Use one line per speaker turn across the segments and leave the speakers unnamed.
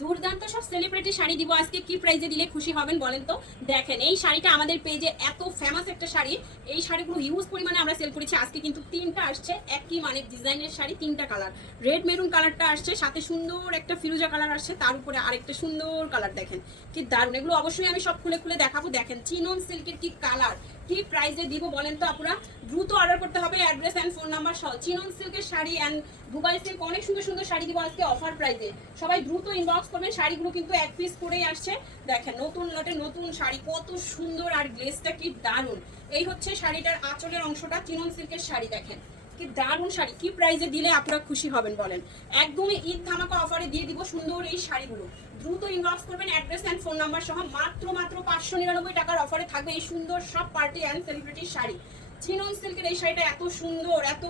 দুর্দান্ত সব সেলিব্রিটি শাড়ি দিব। আজকে কি প্রাইজে দিলে খুশি হবেন বলেন তো? দেখেন, এই শাড়িটা আমাদের পেজে এত ফেমাস একটা শাড়ি। এই শাড়িগুলো হিউজ পরিমাণে আমরা সেল করেছি। আজকে কিন্তু তিনটা আসছে। একই মানে ডিজাইনের শাড়ি, তিনটা কালার রেড মেরুন কালারটা আসছে, সাথে সুন্দর একটা ফিরোজা কালার আসছে। তার উপরে আরেকটা সুন্দর কালার দেখেন। কি দারুণ! এগুলো অবশ্যই আমি সব খুলে খুলে দেখাবো। দেখেন, চিনন সিল্কের কি কালার কি প্রাইসে দিব বলেন তো আপনারা দ্রুত অর্ডার করতে হবে অ্যাড্রেস অ্যান্ড ফোন নাম্বার সহ চিনন সিল্কের শাড়ি অ্যান্ড দুবাই সিল্ক, অনেক সুন্দর সুন্দর শাড়ি দিব আজকে অফার প্রাইসে সবাই দ্রুত ইনবক্স করবেন, শাড়িগুলো কিন্তু এক পিস করেই আসছে। দেখেন, নতুন লটে নতুন শাড়ি, কত সুন্দর আর গ্লেসটা কি দারুণ। এই হচ্ছে শাড়িটার আঁচলের অংশটা, চিনন সিল্কের শাড়ি দেখেন। কি দারুণ শাড়ি। কি প্রাইজে দিলে আপনারা খুশি হবেন বলেন? একদমই ঈদ ধামাকা অফারে দিয়ে দিব সুন্দর এই শাড়িগুলো। দ্রুত ইনবক্স করবেন অ্যাড্রেস অ্যান্ড ফোন নাম্বার সহ মাত্র মাত্র পাঁচশো নিরানব্বই টাকার অফারে থাকবে এই সুন্দর সব পার্টি অ্যান্ড সেলিব্রিটির শাড়ি। চিনন সিল্কের এই শাড়িটা এত সুন্দর, এত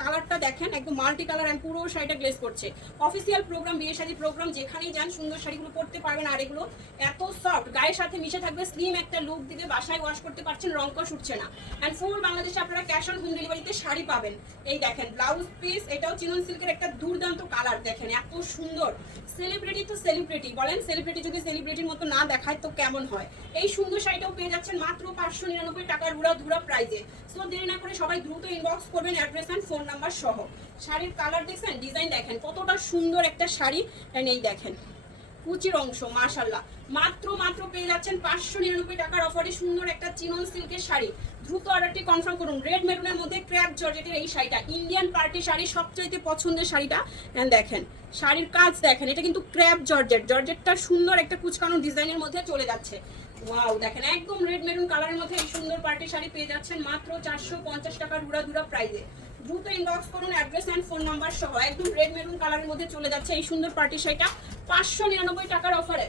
কালারটা দেখেন, একদম মাল্টি কালার অ্যান্ড পুরো শাড়িটা করছে। অফিসিয়াল প্রোগ্রাম বিয়ে শাড়ি প্রোগ্রাম যেখানেই যান সুন্দর শাড়িগুলো পরতে পারবেন। আর এগুলো এত সফট গায়ের সাথে মিশে থাকবে স্লিম একটা লুক দিবে, বাসায় ওয়াশ করতে পারছেন কষ উঠছে না। অ্যান্ড ফুল বাংলাদেশে আপনারা ক্যাশ অন হোম ডেলিভারিতে শাড়ি পাবেন। এই দেখেন ব্লাউজ পিস এটাও চিনন সিল্কের একটা দুর্দান্ত কালার দেখেন, এত সুন্দর। সেলিব্রিটি তো সেলিব্রিটি বলেন সেলিব্রিটি যদি সেলিব্রিটির মতো না দেখায়, তো কেমন হয়? এই সুন্দর শাড়িটাও পেয়ে যাচ্ছেন মাত্র পাঁচশো নিরানব্বই উড়া ধুরা প্রাইজে সো দেরি না করে সবাই দ্রুত ইনবক্স করবেন অ্যাড্রেস অ্যান্ড ফোন নাম্বার সহ। শাড়ির কালার দেখছেন? ডিজাইন দেখেন। কতটা সুন্দর একটা শাড়ি এই দেখেন। কুচির অংশ মাশাল্লাহ মাত্র মাত্র পেয়ে যাচ্ছেন পাঁচশো নিরানব্বই টাকার অফারে সুন্দর একটা চিনন সিল্কের শাড়ি। দ্রুত অর্ডারটি কনফার্ম করুন। রেড মেরুনের মধ্যে ক্র্যাপ জর্জেটের এই শাড়িটা ইন্ডিয়ান পার্টি শাড়ি, সবচাইতে পছন্দের শাড়িটা। দেখেন, শাড়ির কাজ দেখেন, এটা কিন্তু ক্র্যাপ জর্জেট। জর্জেটটা সুন্দর একটা কুচকানো ডিজাইনের মধ্যে চলে যাচ্ছে। ওয়াও দেখেন, একদম রেড মেরুন কালারের মধ্যে এই সুন্দর পার্টি শাড়ি পেয়ে যাচ্ছেন মাত্র চারশো পঞ্চাশ টাকার উড়া দুরা প্রাইজে দ্রুত ইনবক্স করুন অ্যাড্রেস অ্যান্ড ফোন নাম্বার সহ একদম রেড মেরুন কালারের মধ্যে চলে যাচ্ছে এই সুন্দর পার্টি শাড়িটা, পাঁচশো নিরানব্বই টাকার অফারে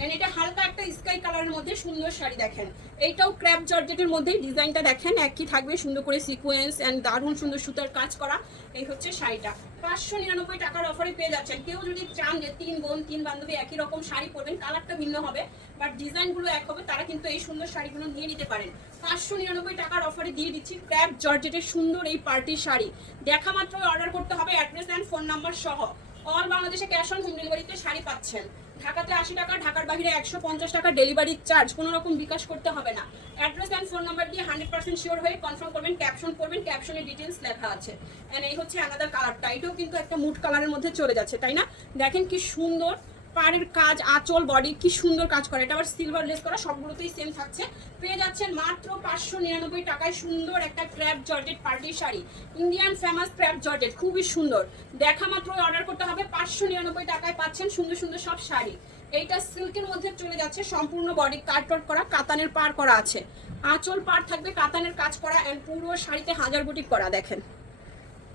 এন্ড এটা হালকা একটা স্কাই কালারের মধ্যে সুন্দর শাড়ি দেখেন। এইটাও ক্র্যাপ জর্জেটের মধ্যে ডিজাইনটা দেখেন, একই থাকবে সুন্দর করে সিকোয়েন্স এন্ড দারুণ সুন্দর সুতার কাজ করা। এই হচ্ছে শাড়িটা। পাঁচশো নিরানব্বই টাকার অফারে পেয়ে যাচ্ছেন। কেউ যদি চান যে তিন বোন, তিন বান্ধবী একই রকম শাড়ি পরবেন, কালারটা ভিন্ন হবে বাট ডিজাইনগুলো এক হবে, তারা কিন্তু এই সুন্দর শাড়িগুলো নিয়ে নিতে পারেন। পাঁচশো নিরানব্বই টাকার অফারে দিয়ে দিচ্ছি ক্র্যাপ জর্জেটের সুন্দর এই পার্টির শাড়ি। দেখা মাত্র অর্ডার করতে হবে অ্যাড্রেস অ্যান্ড ফোন নাম্বার সহ। অল বাংলাদেশে ক্যাশ অন হোম ডেলিভারিতে শাড়ি পাচ্ছেন। ঢাকাতে আশি টাকা, ঢাকার বাইরে একশো পঞ্চাশ টাকা ডেলিভারি চার্জ কোনো রকম বিকাশ করতে হবে না। অ্যাড্রেস অ্যান্ড ফোন নাম্বার দিয়ে হান্ড্রেড পার্সেন্ট শিওর হয়ে কনফার্ম করবেন ক্যাপশন করবেন ক্যাপশনে ডিটেলস লেখা আছে। অ্যান্ড এই হচ্ছে আলাদা কালারটা এটাও কিন্তু একটা মুড কালারের মধ্যে চলে যাচ্ছে, তাই না? দেখেন কি সুন্দর পাড়ের কাজ, আঁচল বডি কি সুন্দর কাজ করে। এটা আবার সিলভার লেস করা, সবগুলোতেই সেম থাকছে। পেয়ে যাচ্ছেন মাত্র পাঁচশো নিরানব্বই টাকায় সুন্দর একটা crepe georgette party sari. Indian famous crepe georgette খুবই সুন্দর। দেখা মাত্র অর্ডার করতে হবে, পাঁচশো নিরানব্বই টাকায় পাচ্ছেন সুন্দর সুন্দর সব শাড়ি। এইটা সিল্কের মধ্যে চলে যাচ্ছে, সম্পূর্ণ বডি কাট করা, কাতানের পার করা আছে। আঁচল পার থাকবে, কাতানের কাজ করা অ্যান্ড পুরো শাড়িতে হাজার বুটি করা, দেখেন।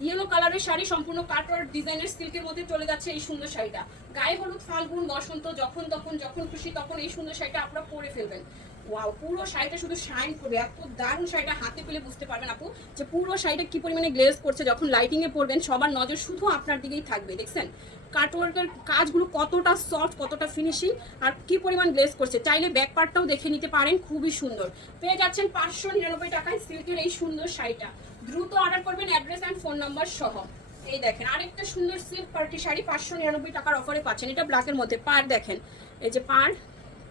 ইয়েলো কালারের শাড়ি সম্পূর্ণ কাটওয়ার ডিজাইনের সিল্কের মধ্যে চলে যাচ্ছে এই সুন্দর শাড়িটা। গায়ে হলুদ, ফাল্গুন, বসন্ত, যখন তখন, যখন খুশি, তখন এই সুন্দর শাড়িটা আপনারা পরে ফেলবেন। ওয়াও পুরো শাড়িটা শুধু শাইন করবে। এত দারুণ শাড়িটা হাতে পেলে বুঝতে পারবেন আপু যে পুরো শাড়িটা কি পরিমাণে গ্লেজ করছে যখন লাইটিং এ পরবেন, সবার নজর শুধু আপনার দিকেই থাকবে, দেখছেন? কাটওয়ার্কের কাজগুলো কতটা সফট কতটা ফিনিশিং আর কি পরিমাণ গ্লেজ করছে। চাইলে ব্যাক পার্টটাও দেখে নিতে পারেন, খুবই সুন্দর। পেয়ে যাচ্ছেন পাঁচশো নিরানব্বই টাকায় সিল্কের এই সুন্দর শাড়িটা। দ্রুত অর্ডার করবেন অ্যাড্রেস অ্যান্ড ফোন নাম্বার সহ। এই দেখেন, আরেকটা সুন্দর সিল্ক পার্টি শাড়ি পাঁচশো নিরানব্বই টাকার অফারে পাচ্ছেন। এটা ব্ল্যাকের মধ্যে। পার দেখেন। এই যে পার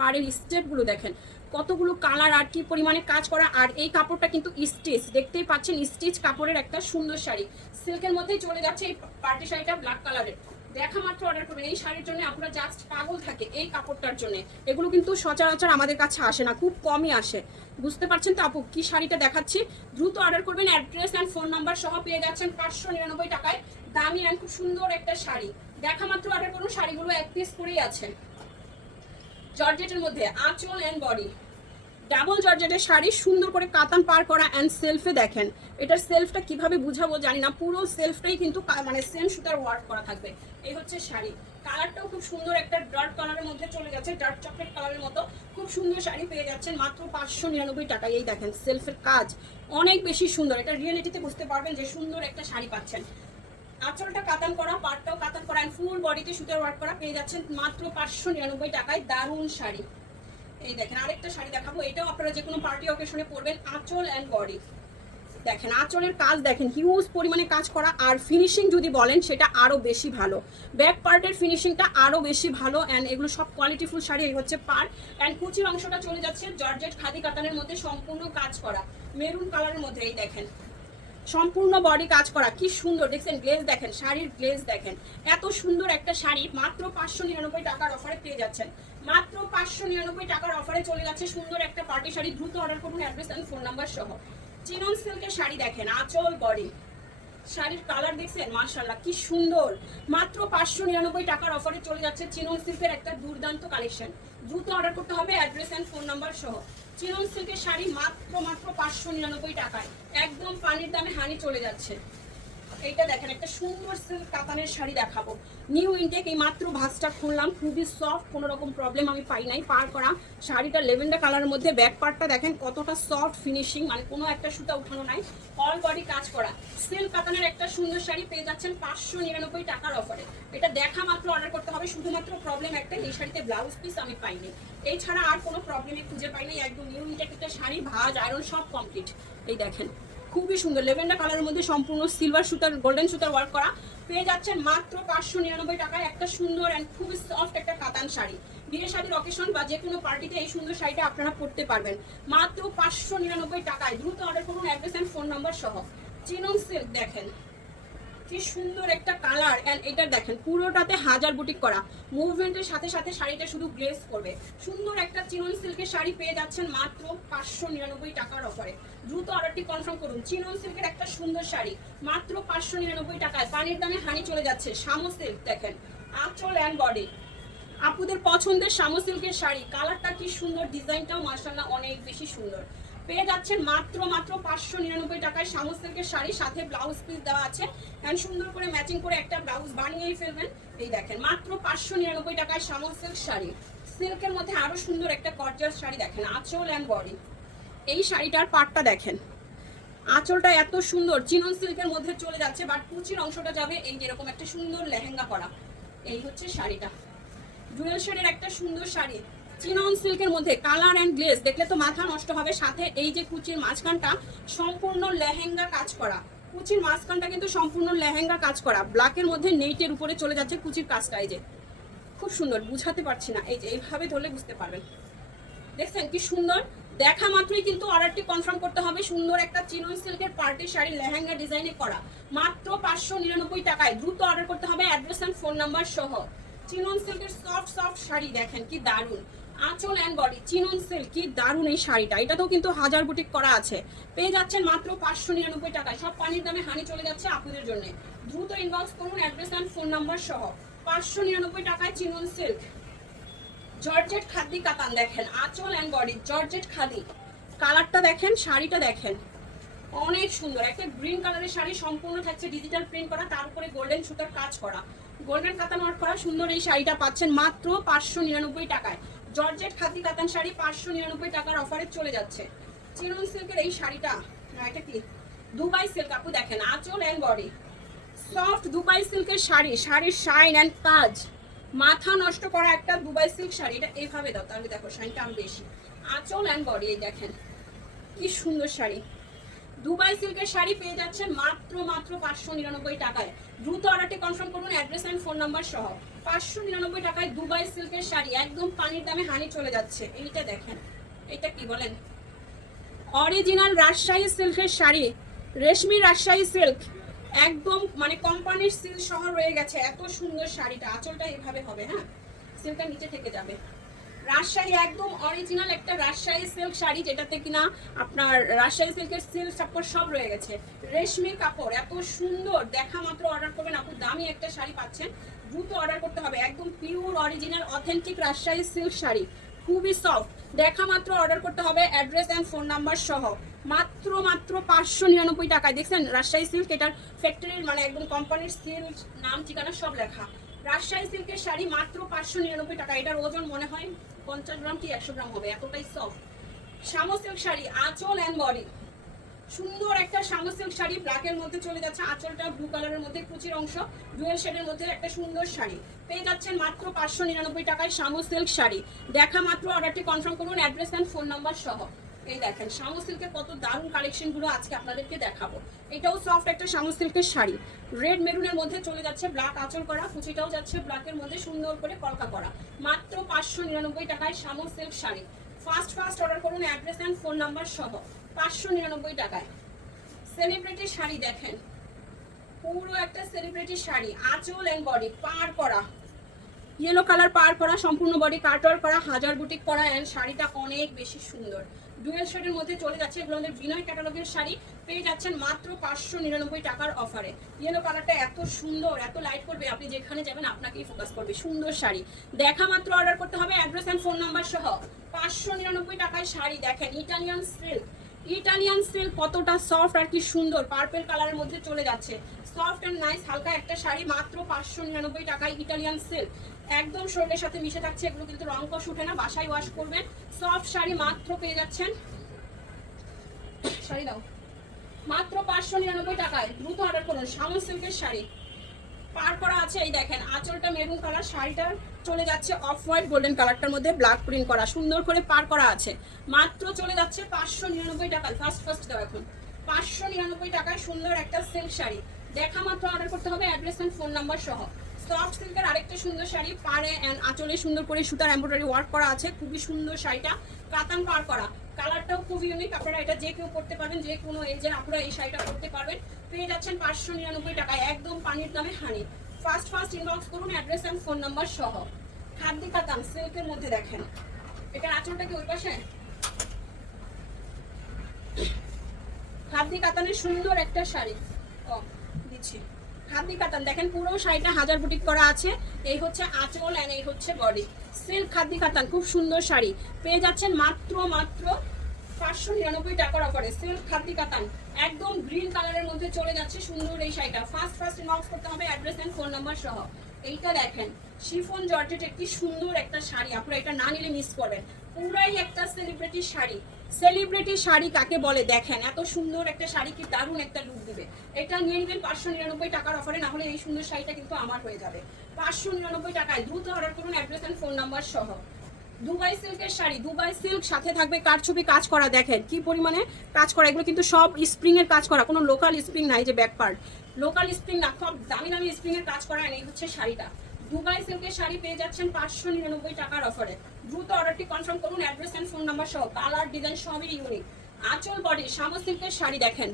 পাড়ের স্টেপগুলো দেখেন। কতগুলো কালার আর কি পরিমাণে কাজ করা, আর এই কাপড়টা কিন্তু স্টিচ দেখতেই পাচ্ছেন স্টিচ কাপড়ের একটা সুন্দর শাড়ি। সিল্কের মধ্যেই চলে যাচ্ছে এই পার্টি শাড়িটা ব্ল্যাক কালারের দেখা মাত্র অর্ডার করবেন। এই শাড়ির জন্য আপনারা জাস্ট পাগল থাকে এই কাপড়টার জন্য। এগুলো কিন্তু সচরাচর আমাদের কাছে আসে না, খুব কমই আসে। বুঝতে পারছেন তো আপু? কি শাড়িটা দেখাচ্ছি? দ্রুত অর্ডার করবেন। অ্যাড্রেস অ্যান্ড ফোন নাম্বার সহ পেয়ে যাচ্ছেন পাঁচশো নিরানব্বই টাকায়। দামি অ্যান্ড খুব সুন্দর একটা শাড়ি। দেখা মাত্র অর্ডার করুন। শাড়িগুলো এক পিস করেই আছে। জর্জেটের মধ্যে আঁচল অ্যান্ড বডি ডাবল জর্জেটের শাড়ি সুন্দর করে কাতান পার করা অ্যান্ড সেলফে দেখেন। এটার সেলফটা কীভাবে বুঝাবো জানি না, পুরো সেলফটাই কিন্তু মানে সেম সুতার ওয়ার্ক করা থাকবে। এই হচ্ছে শাড়ি। কালারটাও খুব সুন্দর একটা ডার্ক কালারের মধ্যে চলে যাচ্ছে ডার্ক চকলেট কালারের মতো। খুব সুন্দর শাড়ি পেয়ে যাচ্ছেন মাত্র পাঁচশো নিরানব্বই টাকায়। এই দেখেন সেলফের কাজ অনেক বেশি সুন্দর। এটা রিয়েলিটিতে বুঝতে পারবেন যে সুন্দর একটা শাড়ি পাচ্ছেন। আঁচলটা কাতান করা, পাটটাও কাতান করা অ্যান্ড ফুল বডিতে সুতার ওয়ার্ক করা পেয়ে যাচ্ছেন মাত্র পাঁচশো নিরানব্বই টাকায় দারুণ শাড়ি। এই দেখেন, আরেকটা শাড়ি দেখাবো, এটাও আপনারা যে কোনো পার্টি অকেশনে পরবেন, আঁচল অ্যান্ড বডি দেখেন, আঁচলের কাজ দেখেন হিউজ পরিমাণে কাজ করা, আর ফিনিশিং যদি বলেন, সেটা আরও বেশি ভালো। ব্যাক পার্টের ফিনিশিংটা আরও বেশি ভালো অ্যান্ড এগুলো সব কোয়ালিটিফুল শাড়ি হচ্ছে পার অ্যান্ড কুচির অংশটা চলে যাচ্ছে, জর্জেট খাদি কাতানের মধ্যে সম্পূর্ণ কাজ করা মেরুন কালারের মধ্যে, এই দেখেন। সম্পূর্ণ বডি কাজ করা। কি সুন্দর, দেখছেন গ্লেজ দেখেন, শাড়ির গ্লেজ দেখেন। এত সুন্দর একটা শাড়ি, মাত্র পাঁচশো নিরানব্বই টাকার অফারে পেয়ে যাচ্ছেন। মাত্র পাঁচশো নিরানব্বই টাকার অফারে চলে যাচ্ছে সুন্দর একটা পার্টি শাড়ি, দ্রুত অর্ডার করুন অ্যাড্রেস অ্যান্ড ফোন নাম্বার সহ। চিনন সিল্কের শাড়ি দেখেন, আচল বডি শাড়ির কালার দেখছেন মার্শাল্লাহ কি সুন্দর। মাত্র পাঁচশো নিরানব্বই টাকার অফারে চলে যাচ্ছে চিনন সিল্কের একটা দুর্দান্ত কালেকশন দ্রুত অর্ডার করতে হবে অ্যাড্রেস অ্যান্ড ফোন নাম্বার সহ। চিনন সিল্কের শাড়ি মাত্র মাত্র পাঁচশো নিরানব্বই টাকায়। একদম পানির দামে হানি চলে যাচ্ছে। এইটা দেখেন, একটা সুন্দর সিল্ক কাতানের শাড়ি দেখাবো। নিউ ইনটেক এই মাত্র ভাঁজটা খুললাম, খুবই সফট কোনো রকম প্রবলেম আমি পাই নাই। পার করা শাড়িটা লেভেন্ডার কালারের মধ্যে ব্যাক পার্টটা দেখেন, কতটা সফট ফিনিশিং মানে কোনো একটা সুতা উঠানো নাই অল বডি কাজ করা। সিল্ক কাতানের একটা সুন্দর শাড়ি পেয়ে যাচ্ছেন পাঁচশো নিরানব্বই টাকার অফারে এটা দেখা মাত্র অর্ডার করতে হবে, শুধুমাত্র প্রবলেম একটা এই শাড়িতে ব্লাউজ পিস আমি পাইনি এই ছাড়া আর কোনো প্রবলেমই খুঁজে পাইনি একদম নিউ ইনটেক একটা শাড়ি, ভাজ আয়রন সব কমপ্লিট এই দেখেন খুবই সুন্দর। লেভেন্ডার কালারের মধ্যে সম্পূর্ণ সিলভার সুতার গোল্ডেন সুতার ওয়ার্ক করা। পেয়ে যাচ্ছেন মাত্র পাঁচশো নিরানব্বই টাকায় একটা সুন্দর অ্যান্ড খুবই সফট একটা কাতান শাড়ি। বিয়ে শাড়ির অকেশন বা যে কোনো পার্টিতে এই সুন্দর শাড়িটা আপনারা পরতে পারবেন। মাত্র পাঁচশো নিরানব্বই টাকায় দ্রুত অর্ডার করুন অ্যাড্রেস অ্যান্ড ফোন নাম্বার সহ। চিনন সিল্ক দেখেন। কি সুন্দর একটা কালার। এন্ড এটা দেখেন, পুরোটাতে হাজার বুটিক করা। মুভমেন্টের সাথে সাথে শাড়িটা শুধু গ্লেজ করবে। সুন্দর একটা চিনন সিল্কের শাড়ি পেয়ে যাচ্ছেন মাত্র পাঁচশো নিরানব্বই টাকার অফারে দ্রুত অর্ডারটি কনফার্ম করুন। চিনন সিল্কের একটা সুন্দর শাড়ি, মাত্র পাঁচশো নিরানব্বই টাকায়। পানির দামে হানি চলে যাচ্ছে। শামো সিল্ক দেখেন, আঁচল অ্যান্ড বডি আপুদের পছন্দের শামো সিল্কের শাড়ি। কালারটা কি সুন্দর ডিজাইনটাও মার্শাল্লাহ অনেক বেশি সুন্দর। পেয়ে যাচ্ছেন মাত্র মাত্র পাঁচশো নিরানব্বই টাকায় শামো সিল্কের শাড়ি, সাথে ব্লাউজ পিস দেওয়া আছে। অ্যান্ড সুন্দর করে ম্যাচিং করে একটা ব্লাউজ বানিয়েই ফেলবেন। এই দেখেন, মাত্র পাঁচশো নিরানব্বই টাকায় শামো সিল্ক শাড়ি। সিল্কের মধ্যে আরও সুন্দর একটা কর্জার শাড়ি দেখেন, আঁচল অ্যান্ড বডি এই শাড়িটার পাটটা দেখেন, আঁচলটা এত সুন্দর চিনন সিল্কের মধ্যে চলে যাচ্ছে বাট কুচির অংশটা যাবে এই যেরকম একটা সুন্দর লেহেঙ্গা করা এই হচ্ছে শাড়িটা। জুয়েল শাড়ির একটা সুন্দর শাড়ি। চিনন সিল্কের মধ্যে কালার অ্যান্ড গ্লেজ দেখলে তো মাথা নষ্ট হবে। সাথে এই যে কুচির মাঝখানটা, সম্পূর্ণ লেহেঙ্গা কাজ করা। কুচির মাঝখানটা কিন্তু সম্পূর্ণ লেহেঙ্গা কাজ করা। ব্ল্যাকের মধ্যে নেইটের উপরে চলে যাচ্ছে কুচির কাজটা। এই যে, খুব সুন্দর, বুঝাতে পারছি না। এই যে, এইভাবে ধরলে বুঝতে পারবেন। দেখছেন কি সুন্দর? দেখা মাত্রই কিন্তু অর্ডারটি কনফার্ম করতে হবে। সুন্দর একটা চিনন সিল্কের পার্টি শাড়ি লেহেঙ্গা ডিজাইনে করা। মাত্র পাঁচশো নিরানব্বই টাকায় দ্রুত অর্ডার করতে হবে। অ্যাড্রেস অ্যান্ড ফোন নাম্বার সহ। চিনন সিল্কের সফট সফট শাড়ি দেখেন কি দারুণ। আঁচল অ্যান্ড বডি চিনন সিল্ক কি দারুণ এই শাড়িটা। এটাতেও কিন্তু হাজার বুটিক করা আছে। পেয়ে যাচ্ছেন মাত্র পাঁচশো নিরানব্বই টাকায়। সব পানির দামে হানি চলে যাচ্ছে আপনাদের জন্য। দ্রুত ইনবক্স করুন অ্যাড্রেস অ্যান্ড ফোন নাম্বার সহ। পাঁচশো নিরানব্বই টাকায় চিনন সিল্ক জর্জেট খাদি কাতান দেখেন, আঁচল অ্যান্ড বডি জর্জেট খাদি। কালারটা দেখেন, শাড়িটা দেখেন। অনেক সুন্দর। একটা গ্রিন কালারের শাড়ি সম্পূর্ণ থাকছে ডিজিটাল প্রিন্ট করা, তার উপরে গোল্ডেন সুতার কাজ করা। গোল্ডেন কাতান ওয়ার্ক করা, সুন্দর এই শাড়িটা পাচ্ছেন মাত্র পাঁচশো নিরানব্বই টাকায়। জর্জেট খাদি কাতান শাড়ি পাঁচশো নিরানব্বই টাকার অফারে চলে যাচ্ছে। চিরন সিল্কের এই শাড়িটা এটা কি? দুবাই সিল্ক, আপু দেখেন, আঁচল অ্যান্ড বডি সফট দুবাই সিল্কের শাড়ি, শাড়ির শাইন অ্যান্ড কাজ মাথা নষ্ট করা একটা দুবাই সিল্ক শাড়ি, এটা এইভাবে দাও, তাহলে দেখো, শাড়িটা আমি বেশি। আঁচল অ্যান্ড বডি এই দেখেন, কি সুন্দর শাড়ি। দুবাই সিল্কের শাড়ি পেয়ে যাচ্ছেন মাত্র মাত্র পাঁচশো নিরানব্বই টাকায়। দ্রুত অর্ডারটি কনফার্ম করুন অ্যাড্রেস অ্যান্ড ফোন নাম্বার সহ। পাঁচশো নিরানব্বই টাকায় দুবাই সিল্কের শাড়ি, একদম পানির দামে হানি চলে যাচ্ছে। এইটা দেখেন। এটা কি বলেন? অরিজিনাল রাজশাহী সিল্কের শাড়ি, রেশমি রাজশাহী সিল্ক, একদম মানে কোম্পানির সিল্ক সহ রয়ে গেছে। এত সুন্দর শাড়িটা। আঁচলটা এভাবে হবে হ্যাঁ? সিল্কটা নিচে থেকে যাবে। রাজশাহী একদম অরিজিনাল একটা রাজশাহী সিল্ক শাড়ি, যেটাতে কিনা আপনার রাজশাহী সিল্কের সিল্ক কাপড় সব রয়ে গেছে। রেশমির কাপড়, এত সুন্দর। দেখা মাত্র অর্ডার করবেন আপনি দামি একটা শাড়ি পাচ্ছেন। দ্রুত অর্ডার করতে হবে। একদম pure original authentic Rajshahi silk sari. খুবই সফট দেখা মাত্র অর্ডার করতে হবে অ্যাড্রেস অ্যান্ড ফোন নাম্বার সহ। মাত্র মাত্র পাঁচশো নিরানব্বই টাকায়। দেখছেন, রাজশাহী সিল্ক এটার ফ্যাক্টরির মানে একদম কোম্পানির সিল্ক নাম, ঠিকানা সব লেখা। রাজশাহী সিল্কের শাড়ি মাত্র পাঁচশো নিরানব্বই টাকা। এটার ওজন মনে হয় পঞ্চাশ গ্রাম কি একশো গ্রাম হবে? এতটাই সফট শামো সিল্ক শাড়ি, আঁচল অ্যান্ড বডি সুন্দর একটা শামো সিল্ক শাড়ি ব্ল্যাকের মধ্যে চলে যাচ্ছে। আঁচলটা ব্লু কালারের মধ্যে কুচির অংশ ডুয়েল শেডের মধ্যে একটা সুন্দর শাড়ি। পেয়ে যাচ্ছেন মাত্র পাঁচশো নিরানব্বই টাকায় শামো সিল্ক শাড়ি। দেখা মাত্র অর্ডারটি কনফার্ম করুন অ্যাড্রেস অ্যান্ড ফোন নাম্বার সহ। এই দেখেন শামু সিল্কের কত দারুণ কালেকশনগুলো আজকে আপনাদেরকে দেখাবো। এটাও সফট একটা শামু সিল্কের শাড়ি। রেড মেরুনের মধ্যে চলে যাচ্ছে ব্ল্যাক আঁচল করা, কুচিটাও যাচ্ছে ব্ল্যাকের মধ্যে সুন্দর করে কলকা করা। মাত্র পাঁচশো নিরানব্বই টাকায় Shamu silk sari. First first order করুন অ্যাড্রেস অ্যান্ড ফোন নাম্বার সহ। পাঁচশো নিরানব্বই টাকায়। সেলিব্রিটি শাড়ি দেখেন। পুরো একটা সেলিব্রিটি শাড়ি, আঁচল এন্ড বডি পার করা। ইয়েলো কালার পার করা, সম্পূর্ণ বডি কাটওয়ার করা, হাজার বুটিক করা এন্ড শাড়িটা অনেক বেশি সুন্দর। ডুয়েল শেডের মধ্যে চলে যাচ্ছে এগুলো আমাদের বিনয় ক্যাটালগের শাড়ি। পেয়ে যাচ্ছেন মাত্র পাঁচশো নিরানব্বই টাকার অফারে। ইয়েলো কালারটা এত সুন্দর, এত লাইট করবে, আপনি যেখানে যাবেন আপনাকেই ফোকাস করবে। সুন্দর শাড়ি। দেখা মাত্র অর্ডার করতে হবে অ্যাড্রেস অ্যান্ড ফোন নাম্বার সহ। পাঁচশো নিরানব্বই টাকায় শাড়ি দেখেন ইটালিয়ান সিল্ক ইটালিয়ান সিল্ক কতটা সফট আর কি সুন্দর পার্পেল কালারের মধ্যে চলে যাচ্ছে। সফট অ্যান্ড নাইস হালকা একটা শাড়ি, মাত্র পাঁচশো নিরানব্বই টাকায় ইটালিয়ান সিল্ক একদম শরীরের সাথে মিশে থাকছে, এগুলো কিন্তু রং কষ উঠে না, বাসায় ওয়াশ করবেন। সফট শাড়ি মাত্র পেয়ে যাচ্ছেন। শাড়ি দাও। মাত্র পাঁচশো নিরানব্বই টাকায়, দ্রুত অর্ডার করুন শামন সিল্কের শাড়ি। পার করা আছে, এই দেখেন, আঁচলটা মেরুন কালার শাড়িটা চলে যাচ্ছে অফ হোয়াইট গোল্ডেন কালারটার মধ্যে ব্ল্যাক প্রিন্ট করা, সুন্দর করে পার করা আছে। মাত্র চলে যাচ্ছে পাঁচশো নিরানব্বই টাকায় ফার্স্ট ফার্স্ট দাও এখন। পাঁচশো নিরানব্বই টাকায় সুন্দর একটা সিল্ক শাড়ি। দেখা মাত্র অর্ডার করতে হবে অ্যাড্রেস অ্যান্ড ফোন নাম্বার সহ। সফট সিল্কের আরেকটা সুন্দর শাড়ি, পাড়ে অ্যান্ড আঁচলে সুন্দর করে সুতার এমব্রয়ডারি ওয়ার্ক করা আছে, খুবই সুন্দর শাড়িটা, কাতান পার করা। কালারটাও খুব ইউনিক আপনারা এটা যে কেউ পড়তে পারবেন, যে কোনো এজের আপনারা এই শাড়িটা পড়তে পারবেন। পেয়ে যাচ্ছেন পাঁচশো নিরানব্বই টাকায়, একদম পানির দামে হানি ফার্স্ট ফার্স্ট ইনবক্স করুন অ্যাড্রেস অ্যান্ড ফোন নাম্বার সহ। খাদ্যি কাতান, সিল্কের মধ্যে দেখেন। এটার আঁচলটা কি ওই পাশে? খাদ্যি কাতানের সুন্দর একটা শাড়ি। ও, দিচ্ছি। খাদ্যি কাতান দেখেন পুরো শাড়িটা হাজার বুটিক করা আছে। এই হচ্ছে আঁচল অ্যান্ড এই হচ্ছে বডি সিল্ক খাদ্যি কাতান খুব সুন্দর শাড়ি। পেয়ে যাচ্ছেন মাত্র মাত্র পাঁচশো নিরানব্বই টাকার অফারে সিল্ক খাদ্যি কাতান একদম গ্রিন কালারের মধ্যে চলে যাচ্ছে সুন্দর এই শাড়িটা। ফার্স্ট ফার্স্ট ইনবক্স করতে হবে অ্যাড্রেস অ্যান্ড ফোন নাম্বার সহ। এইটা দেখেন, শিফন, জর্জেট একটি সুন্দর একটা শাড়ি। আপনারা এটা না নিলে মিস করবেন। পুরাই একটা সেলিব্রিটি শাড়ি। সেলিব্রিটি শাড়ি কাকে বলে? দেখেন, এত সুন্দর একটা শাড়ি, কি দারুণ একটা লুক দিবে। এটা নিয়ে নেবেন পাঁচশো নিরানব্বই টাকার অফারে না হলে এই সুন্দর শাড়িটা কিন্তু আমার হয়ে যাবে। পাঁচশো নিরানব্বই টাকায় দ্রুত অর্ডার করুন অ্যাড্রেস অ্যান্ড ফোন নাম্বার সহ। দুবাই সিল্কের শাড়ি, দুবাই সিল্ক, সাথে থাকবে কার ছবি কাজ করা, দেখেন কি পরিমাণে কাজ করা। এগুলো কিন্তু সব স্প্রিং এর কাজ করা, কোনো লোকাল স্প্রিং নাই যে ব্যাক পার্ট লোকাল স্প্রিং না সব দামি দামি স্প্রিং এর কাজ করা, এই হচ্ছে শাড়িটা। দুবাই সিল্কের শাড়ি পেয়ে যাচ্ছেন পাঁচশো নিরানব্বই টাকার অফারে দ্রুত অর্ডারটি কনফার্ম করুন অ্যাড্রেস অ্যান্ড ফোন নাম্বার সহ কালার ডিজাইন সবই ইউনিক আঁচল বডি শামা সিল্কের শাড়ি দেখেন।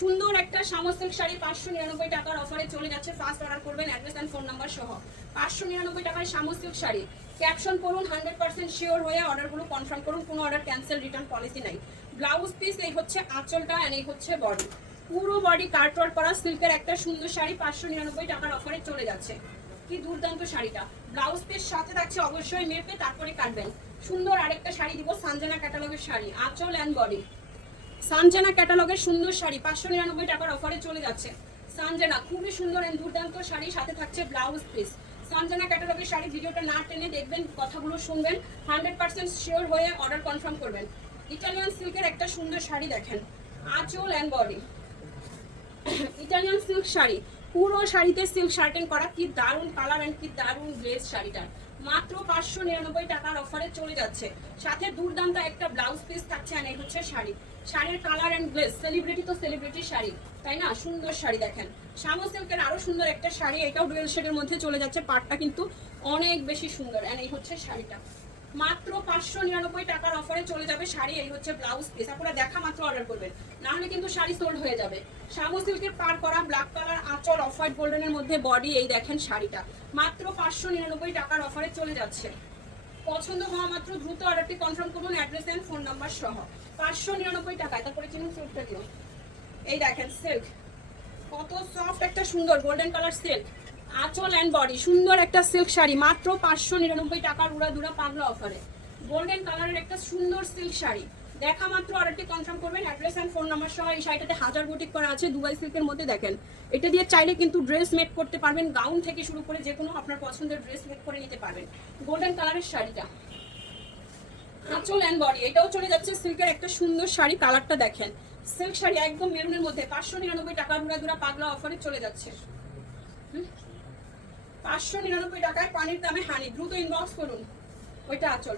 সুন্দর একটা শামা সিল্ক শাড়ি পাঁচশো নিরানব্বই টাকার অফারে চলে যাচ্ছে। ফার্স্ট অর্ডার করবেন অ্যাড্রেস অ্যান্ড ফোন নাম্বার সহ। পাঁচশো নিরানব্বই টাকায় শামা সিল্ক শাড়ি। ক্যাপশন করুন হান্ড্রেড পার্সেন্ট শিওর হয়ে অর্ডারগুলো কনফার্ম করুন। কোনো অর্ডার ক্যান্সেল রিটার্ন পলিসি নাই। ব্লাউজ পিস এই হচ্ছে আঁচলটা অ্যান্ড এই হচ্ছে বডি পুরো বডি কাটওয়ার্ক করা সিল্কের একটা সুন্দর শাড়ি পাঁচশো নিরানব্বই টাকার অফারে চলে যাচ্ছে। কি দুর্দান্ত শাড়িটা। ব্লাউজ পিস সাথে থাকছে অবশ্যই মেপে তারপরে কাটবেন। সুন্দর আরেকটা শাড়ি দিব, সানজানা ক্যাটালগের শাড়ি, আঁচল অ্যান্ড বডি সানজানা ক্যাটালগের সুন্দর শাড়ি, পাঁচশো নিরানব্বই টাকার অফারে চলে যাচ্ছে। সানজানা, খুবই সুন্দর এন্ড দুর্দান্ত শাড়ি, সাথে থাকছে ব্লাউজ পিস সানজানা ক্যাটালগের শাড়ি ভিডিওটা না টেনে দেখবেন, কথাগুলো শুনবেন হান্ড্রেড পার্সেন্ট শিওর হয়ে অর্ডার কনফার্ম করবেন। ইটালিয়ান সিল্কের একটা সুন্দর শাড়ি দেখেন, আঁচল and body Italian silk sari পুরো শাড়িতে সিল্ক শার্টেন করা, কি দারুণ কালার অ্যান্ড কি দারুণ গ্লেজ শাড়িটার মাত্র পাঁচশো নিরানব্বই টাকার অফারে চলে যাচ্ছে। সাথে দুর্দান্ত একটা ব্লাউজ পিস থাকছে আর এই হচ্ছে শাড়ি। শাড়ির কালার অ্যান্ড গ্লেজ সেলিব্রিটি তো সেলিব্রিটি শাড়ি, তাই না? সুন্দর শাড়ি দেখেন। শামো সিল্কের আরও সুন্দর একটা শাড়ি, এটাও ডুয়েল শেডের মধ্যে চলে যাচ্ছে পাটটা কিন্তু অনেক বেশি সুন্দর। অ্যান্ড এই হচ্ছে শাড়িটা। মাত্র পাঁচশো নিরানব্বই টাকার অফারে চলে যাবে শাড়ি, এই হচ্ছে ব্লাউজ পিস আপনারা দেখা মাত্র অর্ডার করবেন। না হলে কিন্তু শাড়ি সোল্ড হয়ে যাবে। শামু সিল্কের পার করা ব্ল্যাক কালার আঁচল অফ হোয়াইট গোল্ডেনের মধ্যে বডি এই দেখেন শাড়িটা। মাত্র পাঁচশো নিরানব্বই টাকার অফারে চলে যাচ্ছে। পছন্দ হওয়া মাত্র দ্রুত অর্ডারটি কনফার্ম করুন অ্যাড্রেস এন্ড ফোন নাম্বার সহ। পাঁচশো নিরানব্বই টাকায় তারপরে চিনুন সিল্কটা দিন এই দেখেন সিল্ক কত সফট একটা সুন্দর গোল্ডেন কালার সিল্ক আঁচল অ্যান্ড বডি সুন্দর একটা সিল্ক শাড়ি, মাত্র পাঁচশো নিরানব্বই টাকার উড়া দুরা পাগলা অফারে গোল্ডেন কালারের একটা সুন্দর সিল্ক শাড়ি। দেখা মাত্র অর্ডারটি কনফার্ম করবেন অ্যাড্রেস অ্যান্ড ফোন নাম্বার সহ এই শাড়িটাতে হাজার বুটিক করা আছে দুবাই সিল্কের মধ্যে দেখেন। এটা দিয়ে চাইলে কিন্তু ড্রেস মেক করতে পারবেন গাউন থেকে শুরু করে যে কোনো আপনার পছন্দের ড্রেস মেক করে নিতে পারবেন। গোল্ডেন কালারের শাড়িটা। আঁচল অ্যান্ড বডি এটাও চলে যাচ্ছে সিল্কের একটা সুন্দর শাড়ি কালারটা দেখেন। সিল্ক শাড়ি একদম মেরুনের মধ্যে, পাঁচশো নিরানব্বই টাকা দুরা দুরা পাগলা অফারে চলে যাচ্ছে? পাঁচশো নিরানব্বই টাকায় পানির দামে হানি। দ্রুত ইনবক্স করুন। ওইটা আচল।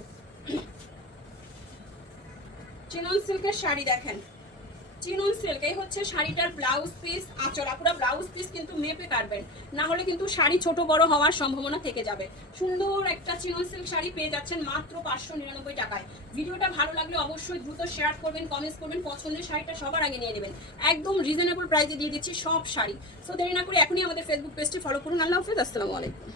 চিনন সিল্কের শাড়ি দেখেন। চিনন সিল্ক, এই হচ্ছে শাড়িটার ব্লাউজ পিস আঁচল, আপুরা ব্লাউজ পিস কিন্তু মেপে কাটবেন। না হলে কিন্তু শাড়ি ছোট বড় হওয়ার সম্ভাবনা থেকে যাবে। সুন্দর একটা চিনন সিল্ক শাড়ি পেয়ে যাচ্ছেন মাত্র পাঁচশো নিরানব্বই টাকায়। ভিডিওটা ভালো লাগলে অবশ্যই দ্রুত শেয়ার করবেন কমেন্টস করবেন, পছন্দের শাড়িটা সবার আগে নিয়ে নেবেন। একদম রিজনেবল প্রাইসে দিয়ে দিচ্ছি সব শাড়ি। সো দেরি না করে এখনই আমাদের ফেসবুক পেজটি ফলো করুন। আল্লাহ হাফিজ, আসসালামু আলাইকুম।